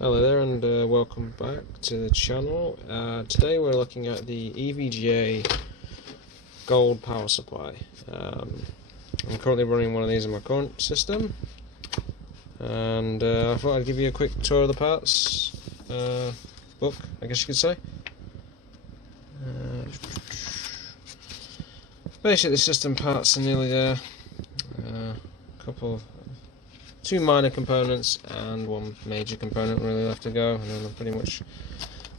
Hello there and welcome back to the channel. Today we're looking at the EVGA gold power supply. I'm currently running one of these in my current system, and I thought I'd give you a quick tour of the parts book, I guess you could say. Basically the system parts are nearly there. Two minor components and one major component really left to go, and then I'm pretty much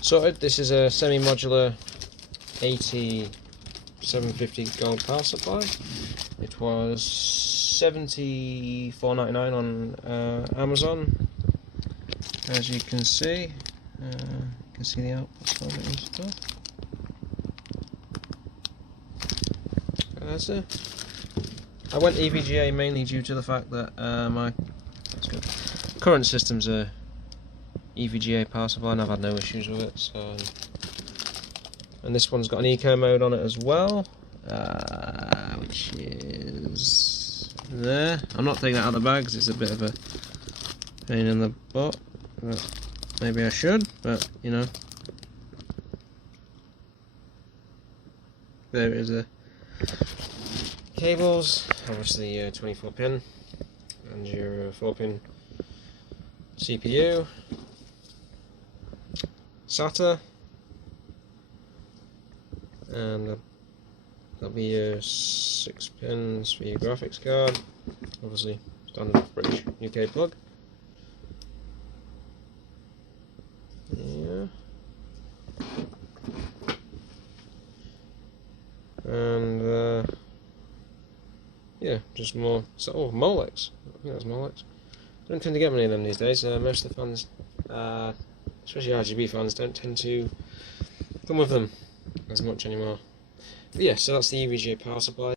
sorted. This is a semi-modular 750 gold power supply. It was $74.99 on Amazon. As you can see, the output of it and stuff. That's it. I went EVGA mainly due to the fact that my current system's a EVGA power supply and I've had no issues with it. So, and this one's got an eco mode on it as well, which is there. I'm not taking that out of the bag because it's a bit of a pain in the butt, but maybe I should, but you know. There is a cables, obviously 24 pin, and your 4 pin CPU, SATA, and that'll be your 6 pins for your graphics card, obviously standard British UK plug. Yeah. And yeah, just more. So, oh, Molex. I think that's Molex. Don't tend to get many of them these days. Most of the fans, especially RGB fans, don't tend to come with them as much anymore. But yeah, so that's the EVGA power supply.